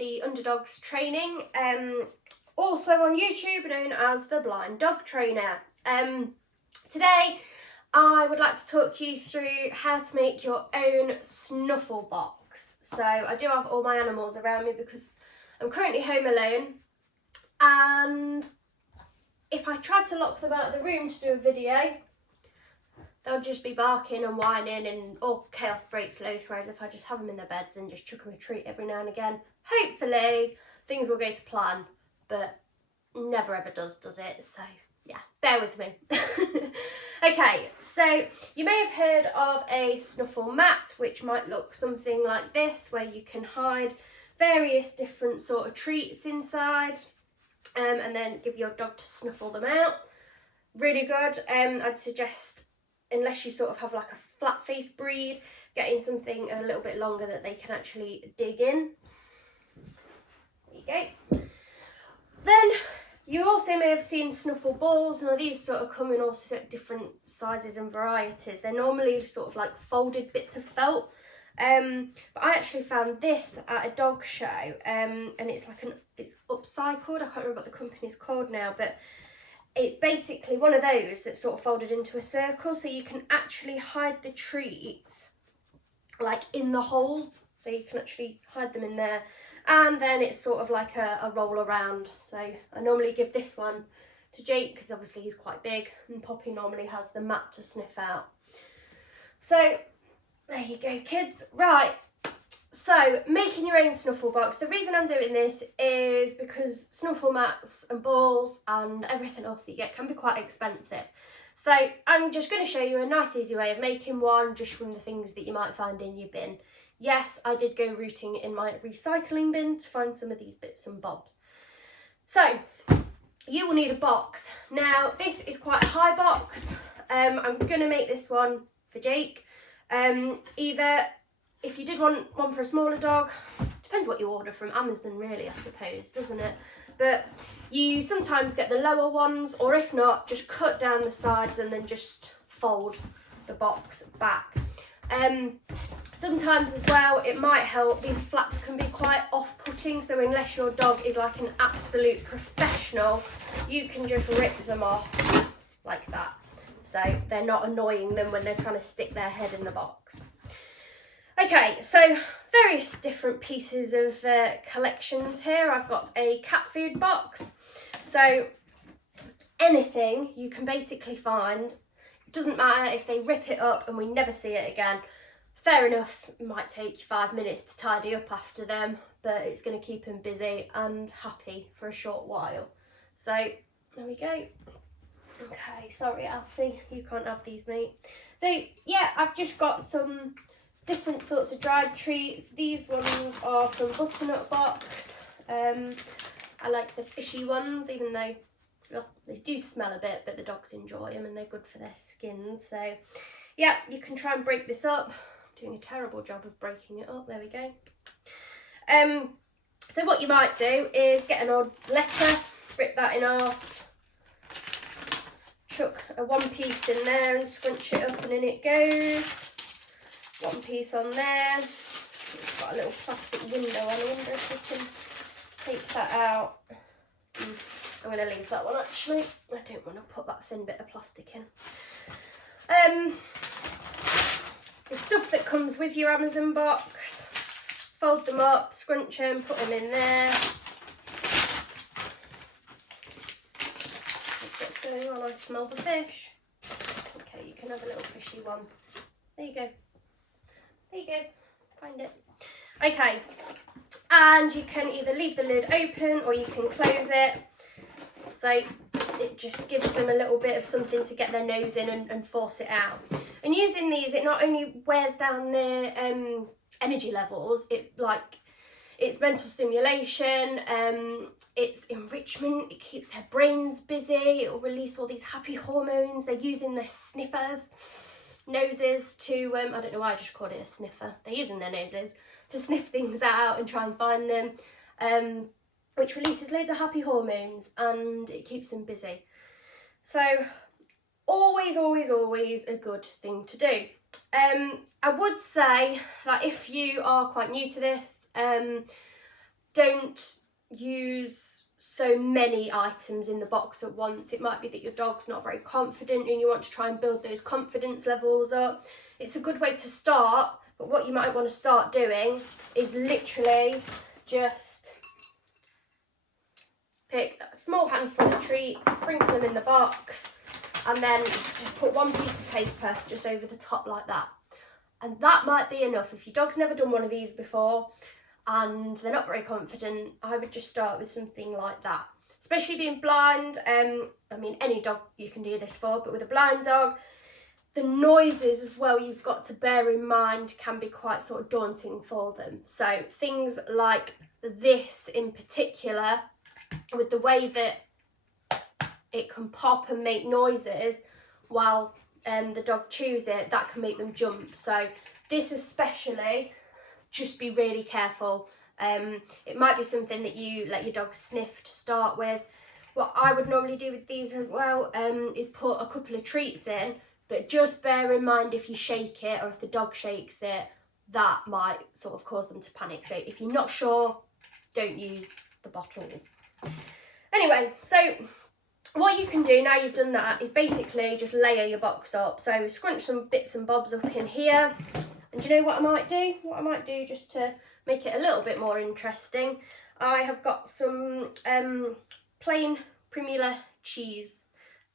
the Underdogs training, also on YouTube known as the Blind Dog Trainer. Today I would like to talk you through how to make your own Snuffle box. So I do have all my animals around me because I'm currently home alone, and if I tried to lock them out of the room to do a video, they'll just be barking and whining and all chaos breaks loose, whereas if I just have them in their beds and just chuck them a treat every now and again, hopefully things will go to plan, but never ever does it? So yeah, bear with me. Okay, so you may have heard of a Snuffle mat, which might look something like this, where you can hide various different sort of treats inside, and then give your dog to snuffle them out. Really good. I'd suggest, unless you sort of have like a flat face breed, getting something a little bit longer that they can actually dig in. There you go. Then you also may have seen Snuffle balls. Now these sort of come in all sorts of different sizes and varieties. They're normally sort of like folded bits of felt. But I actually found this at a dog show, and it's upcycled. I can't remember what the company's called now, but it's basically one of those that's sort of folded into a circle, so you can actually hide the treats like in the holes, so you can actually hide them in there, and then it's sort of like a roll around. So I normally give this one to Jake because obviously he's quite big, and Poppy normally has the mat to sniff out. So there you go, kids. Right, so making your own Snuffle box. The reason I'm doing this is because Snuffle mats and balls and everything else that you get can be quite expensive. So I'm just going to show you a nice easy way of making one just from the things that you might find in your bin. Yes, I did go rooting in my recycling bin to find some of these bits and bobs. So you will need a box. Now this is quite a high box. I'm going to make this one for Jake. Either if you did want one for a smaller dog, depends what you order from Amazon really, I suppose, doesn't it? But you sometimes get the lower ones, or if not, just cut down the sides and then just fold the box back. Sometimes as well, it might help, these flaps can be quite off-putting, so unless your dog is like an absolute professional, you can just rip them off like that. So they're not annoying them when they're trying to stick their head in the box. Okay, so various different pieces of collections here. I've got a cat food box. So anything you can basically find. It doesn't matter if they rip it up and we never see it again. Fair enough, it might take you 5 minutes to tidy up after them, but it's going to keep them busy and happy for a short while. So there we go. Okay, sorry Alfie, you can't have these, mate. So yeah, I've just got some different sorts of dried treats. These ones are from Butternut Box. I like the fishy ones, even though they do smell a bit, but the dogs enjoy them and they're good for their skins. So yeah, you can try and break this up. I'm doing a terrible job of breaking it up. There we go. So what you might do is get an old letter, rip that in half, chuck a one piece in there and scrunch it up, and in it goes. One piece on there. It's got a little plastic window on. I wonder if we can take that out. I'm going to leave that one actually. I don't want to put that thin bit of plastic in. The stuff that comes with your Amazon box. Fold them up, scrunch them, put them in there. What's going on? I smell the fish. Okay, you can have a little fishy one. There you go. There you go, find it. Okay, and you can either leave the lid open or you can close it. So it just gives them a little bit of something to get their nose in and force it out. And using these, it not only wears down their energy levels, it's mental stimulation, it's enrichment, it keeps their brains busy, it will release all these happy hormones. They're using their sniffers. Noses to, I don't know why I just called it a sniffer. They're using their noses to sniff things out and try and find them, which releases loads of happy hormones and it keeps them busy. So always, always, always a good thing to do. I would say that if you are quite new to this, don't use so many items in the box at once. It might be that your dog's not very confident and you want to try and build those confidence levels up. It's a good way to start, but what you might want to start doing is literally just pick a small handful of treats, sprinkle them in the box, and then just put one piece of paper just over the top like that. And that might be enough. If your dog's never done one of these before and they're not very confident, I would just start with something like that. Especially being blind, I mean, any dog you can do this for, but with a blind dog, the noises as well you've got to bear in mind can be quite sort of daunting for them. So things like this in particular, with the way that it can pop and make noises while the dog chews it, that can make them jump. So this especially, just be really careful. It might be something that you let your dog sniff to start with. What I would normally do with these as well is put a couple of treats in, but just bear in mind if you shake it or if the dog shakes it, that might sort of cause them to panic. So if you're not sure, don't use the bottles. Anyway, so what you can do now you've done that is basically just layer your box up. So scrunch some bits and bobs up in here. And do you know what I might do? What I might do just to make it a little bit more interesting, I have got some plain Primula cheese.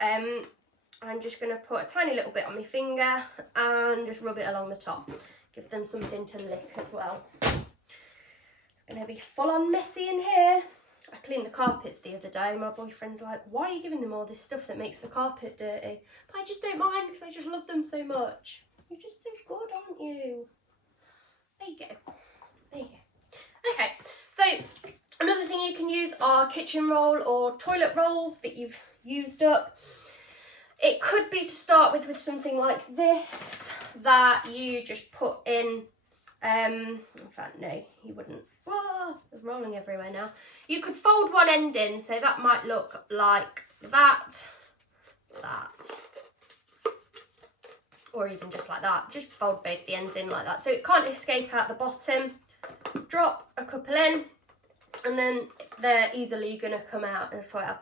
I'm just going to put a tiny little bit on my finger and just rub it along the top. Give them something to lick as well. It's going to be full on messy in here. I cleaned the carpets the other day. My boyfriend's like, why are you giving them all this stuff that makes the carpet dirty? But I just don't mind because I just love them so much. You're just so good, aren't you? There you go. There you go. Okay, so another thing you can use are kitchen roll or toilet rolls that you've used up. It could be to start with something like this that you just put in, in fact, no, you wouldn't. Whoa, it's rolling everywhere now. You could fold one end in, so that might look like that, or even just like that. Just fold both the ends in like that, so it can't escape out the bottom. Drop a couple in, and then they're easily going to come out as well.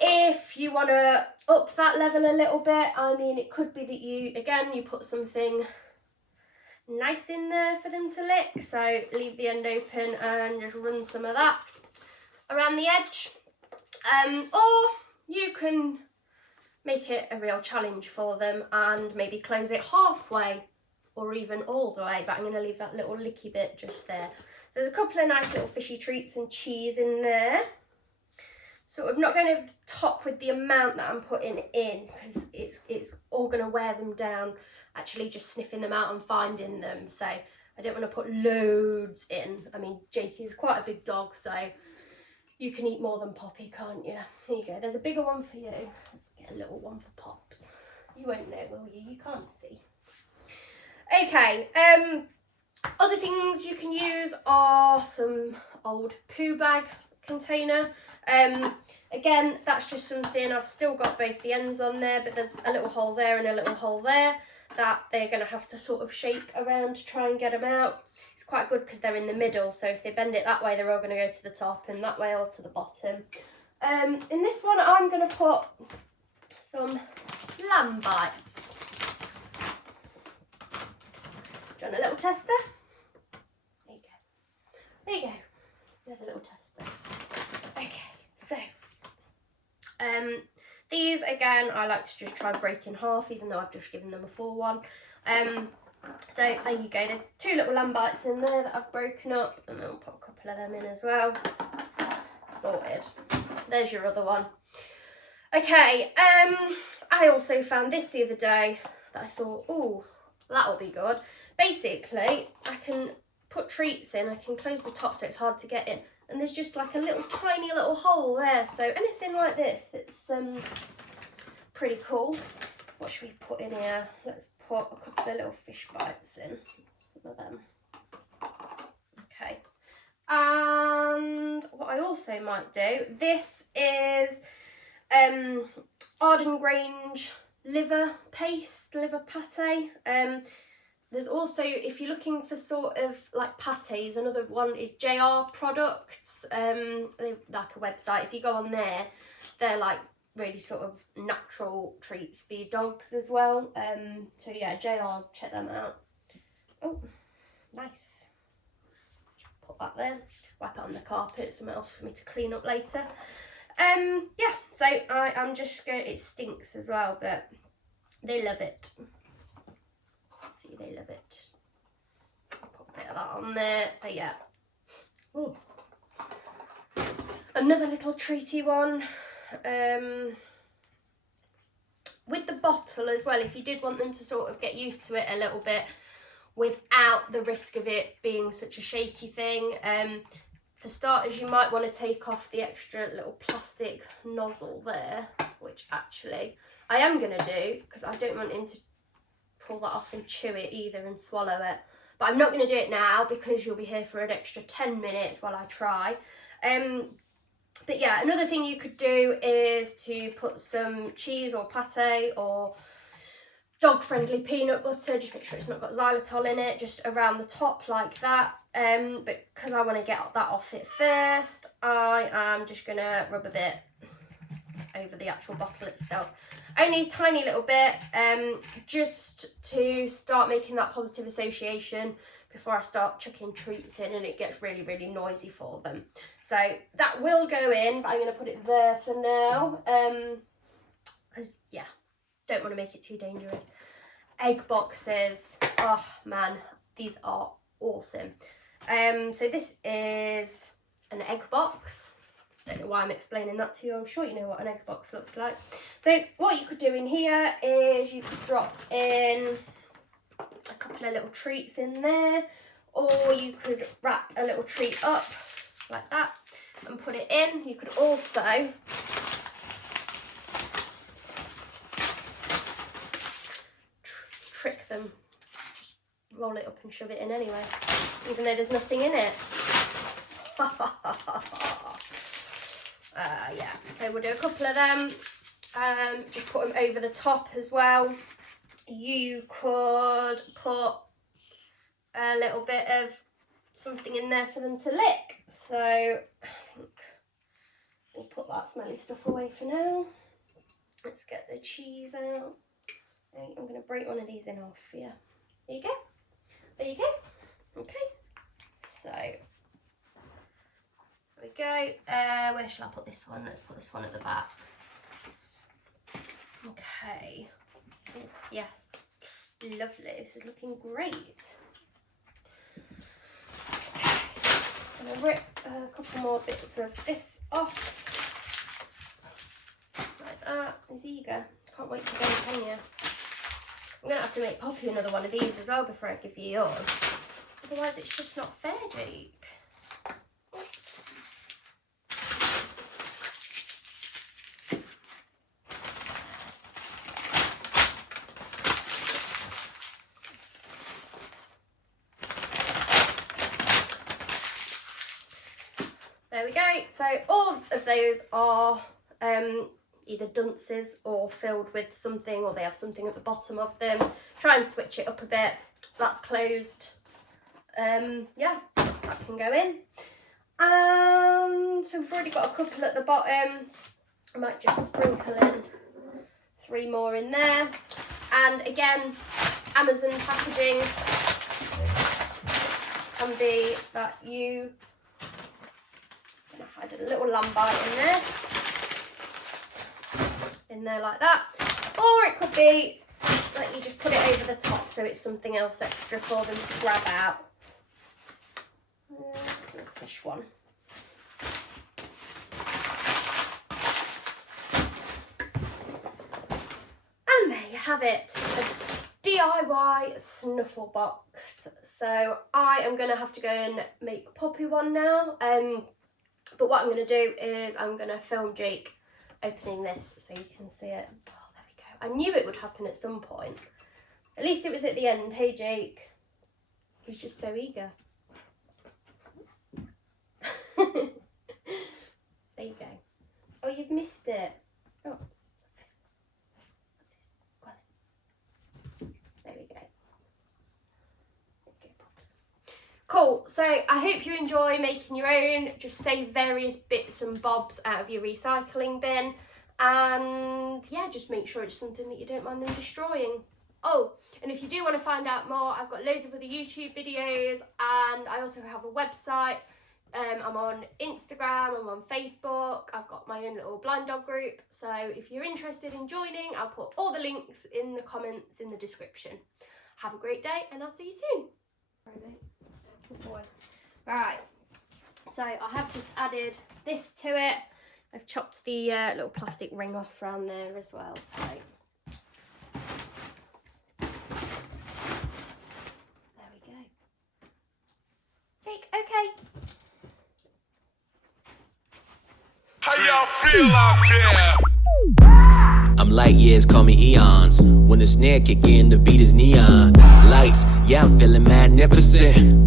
If you want to up that level a little bit, I mean, it could be that you put something nice in there for them to lick. So leave the end open and just run some of that around the edge. Or you can make it a real challenge for them and maybe close it halfway or even all the way, but I'm going to leave that little licky bit just there. So there's a couple of nice little fishy treats and cheese in there. Sort of not going over the top with the amount that I'm putting in because it's all going to wear them down, actually just sniffing them out and finding them. So I don't want to put loads in. I mean, Jakey is quite a big dog, so you can eat more than Poppy, can't you? Here you go. There's a bigger one for you. Let's get a little one for Pops. You won't know, will you? You can't see. Okay, other things you can use are some old poo bag container. Again, that's just something, I've still got both the ends on there, but there's a little hole there and a little hole there that they're going to have to sort of shake around to try and get them out. It's quite good because they're in the middle, so if they bend it that way, they're all going to go to the top, and that way all to the bottom. In this one, I'm going to put some lamb bites. Do you want a little tester? There you go. There you go. There's a little tester. Okay, so these again I like to just try and break in half, even though I've just given them a full one. So there you go, there's two little lamb bites in there that I've broken up, and then I'll put a couple of them in as well. Sorted. There's your other one. Okay, I also found this the other day that I thought, oh, that'll be good. Basically, I can put treats in, I can close the top so it's hard to get in, and there's just like a little tiny little hole there, so anything like this, it's pretty cool. What should we put in here? Let's put a couple of little fish bites in, some of them. Okay, and what I also might do, this is Arden Grange liver paste, liver pate. there's also, if you're looking for sort of like pates, another one is JR Products. They've like a website. If you go on there, they're like really sort of natural treats for your dogs as well. So yeah, JR's, check them out. Oh, nice. Put that there. Wipe it on the carpet, something else for me to clean up later. Yeah, so I'm just going, it stinks as well, but they love it. See, they love it. I'll put a bit of that on there, so yeah. Ooh. Another little treaty one. With the bottle as well, if you did want them to sort of get used to it a little bit without the risk of it being such a shaky thing, for starters, you might want to take off the extra little plastic nozzle there, which actually I am going to do because I don't want him to pull that off and chew it either and swallow it. But I'm not going to do it now because you'll be here for an extra 10 minutes while I try. But yeah, another thing you could do is to put some cheese or pate or dog-friendly peanut butter, just make sure it's not got xylitol in it, just around the top like that. But because I want to get that off it first, I am just going to rub a bit over the actual bottle itself. Only a tiny little bit, just to start making that positive association before I start chucking treats in and it gets really, really noisy for them. So that will go in, but I'm going to put it there for now, because, yeah, don't want to make it too dangerous. Egg boxes, oh man, these are awesome. So this is an egg box. Don't know why I'm explaining that to you. I'm sure you know what an egg box looks like. So what you could do in here is you could drop in a couple of little treats in there, or you could wrap a little treat up like that and put it in. You could also trick them, just roll it up and shove it in anyway, even though there's nothing in it. Yeah, so we'll do a couple of them, just put them over the top as well. You could put a little bit of something in there for them to lick, so I think we'll put that smelly stuff away for now. Let's get the cheese out. I'm going to break one of these in half for you. There you go. There you go. Okay. So, there we go. Where shall I put this one? Let's put this one at the back. Okay. Ooh, yes. Lovely. This is looking great. I'm going to rip a couple more bits of this off. Like that. He's eager. Can't wait to go, can you? I'm going to have to make Poppy another one of these as well before I give you yours. Otherwise it's just not fair, Jake. Oops. There we go. So all of those are either dunces or filled with something, or they have something at the bottom of them. Try and switch it up a bit. That's closed. Yeah, that can go in. And so we've already got a couple at the bottom. I might just sprinkle in 3 more in there. And again, Amazon packaging can be that you add a little lamb bite in there like that, or it could be that you just put it over the top so it's something else extra for them to grab out. Let's do a fish one. And there you have it, a DIY Snuffle box. So I am going to have to go and make Poppy one now, but what I'm going to do is I'm going to film Jake opening this so you can see it. Oh, there we go. I knew it would happen at some point. At least it was at the end. Hey, Jake. He's just so eager. There you go. Oh, you've missed it. Oh, what's this? What's this? Go on. There we go. Cool, so I hope you enjoy making your own. Just save various bits and bobs out of your recycling bin, and yeah, just make sure it's something that you don't mind them destroying. Oh, and if you do want to find out more, I've got loads of other YouTube videos, and I also have a website. I'm on Instagram, I'm on Facebook, I've got my own little blind dog group, so if you're interested in joining, I'll put all the links in the comments in the description. Have a great day, and I'll see you soon. Good boy. Right, so I have just added this to it. I've chopped the little plastic ring off around there as well, so there we go. Okay. How y'all feel out there? I'm light years, call me eons. When the snare kick in, the beat is neon. Lights, yeah, I'm feeling magnificent.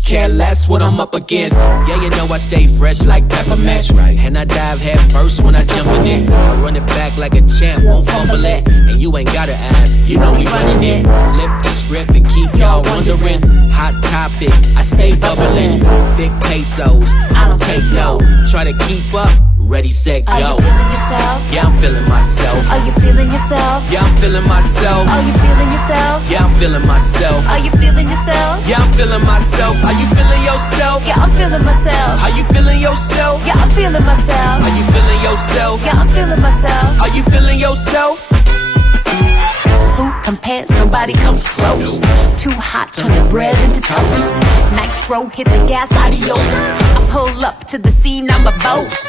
Care less what I'm up against. Yeah, you know I stay fresh like peppermint. And I dive head first when I jump in it. I run it back like a champ, won't fumble it. And you ain't gotta ask, you know we running it. Flip the script and keep y'all wondering. Hot topic, I stay bubbling. Big pesos, I don't take no. Try to keep up, ready, set, go. Are you feeling yourself? Yeah, I'm feeling myself. Are you feeling yourself? Yeah, I'm feeling myself. Are you feeling yourself? Yeah, I'm feeling myself. Are you feeling yourself? Yeah, I'm feeling myself. Are you feeling yourself? Yeah, I'm feeling myself. Are you feeling yourself? Yeah, I'm feeling myself. Are you feeling yourself? Yeah, I'm feeling myself. Are you feeling yourself? Who compares? Nobody comes close. Too hot, turn the bread into toast. Nitro, hit the gas, adios. I pull up to the scene, I'm a boss.